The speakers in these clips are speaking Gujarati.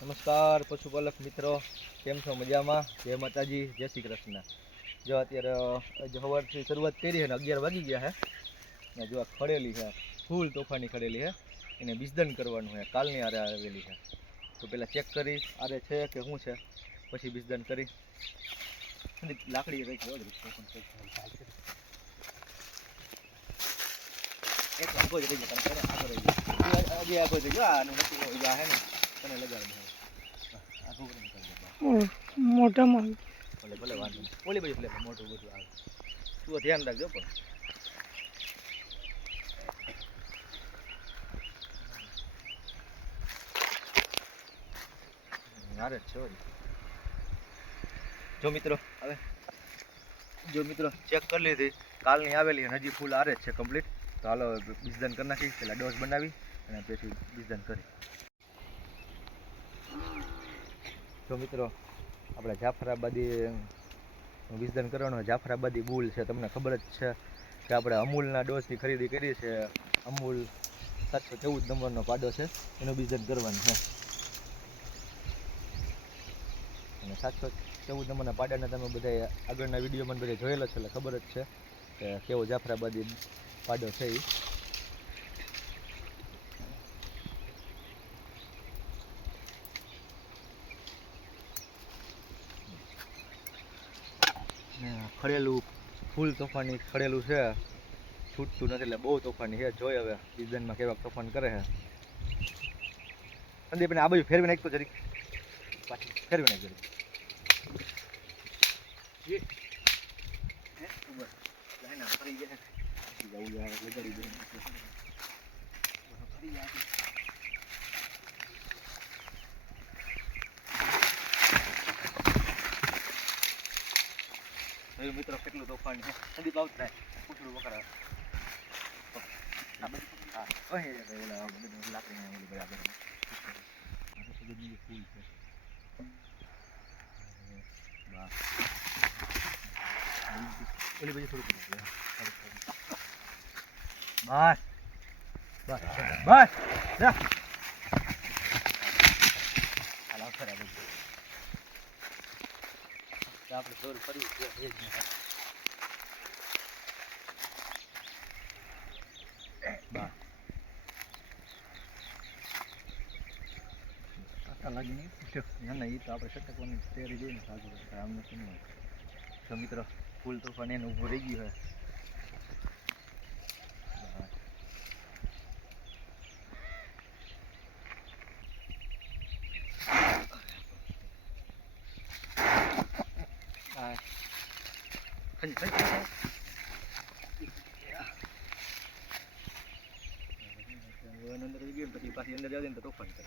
નમસ્કાર પશુપાલક મિત્રો, કેમ છો? મજામાં? જય માતાજી, જય શ્રી કૃષ્ણ. જો અત્યારે સવારથી શરૂઆત કરી છે ને 11 વાગી ગયા છે ને જો આ ખડેલી છે, ફૂલ તોફાની ખડેલી છે, એને બીજદન કરવાનું છે. કાલની આરે આવેલી છે તો પહેલાં ચેક કરી આરે છે કે શું છે, પછી બીજદન કરી લાકડી રહી ગઈ. એક આગો જ રહી ગયો, આગળ રહી ગયો, હજી આગો થઈ ગયો. આનું નથી હે ને તને લગાડી મોટા માલ ભલે ભલે વાંધો નહીં. ઓલી બાજુ પ્લેટ મોટું બધું આવે, તું ધ્યાન રાખજો પણ. મારે જ છે જો મિત્રો. હવે જો મિત્રો ચેક કરી લીધી, કાલની આવેલી હજી ફૂલ આરે જ છે કમ્પ્લીટ. તો હાલો બીજદન કરી નાખી, પહેલાં ડોઝ બનાવી અને પછી બીજદન કરી. જો મિત્રો આપણે જાફરાબાદી બીજદન કરવાનું. જાફરાબાદી બુલ છે, તમને ખબર જ છે કે આપણે અમૂલના ડોઝની ખરીદી કરી છે. અમૂલ 714 નંબરનો પાડો છે, એનું બીજદન કરવાનું છે. અને 714 નંબરના પાડાને તમે બધા આગળના વિડીયોમાં બધા જોયેલા છે એટલે ખબર જ છે કે કેવો જાફરાબાદી પાડો છે એ. ખડેલું ફૂલ તોફાની ખડેલું છે, છૂટતું નથી એટલે બહુ તોફાની છે. જોઈ હવે બીજદનમાં કેવા તોફાન કરે છે. સંદીપને આ બાજુ ફેરવી નાખતો જરીક, પાછી ફેરવી નાખ જરીક. મિત્રો કેટલું તોફાન છે. સંદીપ આવત થાય પૂછડું વકરા લાકડી બરાબર ફૂલ છે. ઓલી બાજુ થોડુંક બસ બસ બસ જા હાલ આવશે આપણે જોર કરવું છે. લાગી નહીં ના ના, એ તો આપણે સટકવાની તૈયારી જોઈએ ને સાજુ આમ નથી નહીં. તો મિત્રો ફૂલ તોફાન એને ઊભું રહી ગયું છે. અંદર ગયું પછી પાછી અંદર જાવ ને તો તોફાન કરે.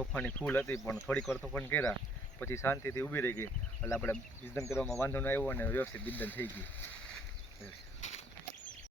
તોફાની ફૂલ હતી પણ થોડીક વાર તોફાન કર્યા પછી શાંતિથી ઊભી રહી ગઈ એટલે આપણે બીજદન કરવામાં વાંધો ન આવ્યો અને વ્યવસ્થિત બીજદન થઈ ગયું.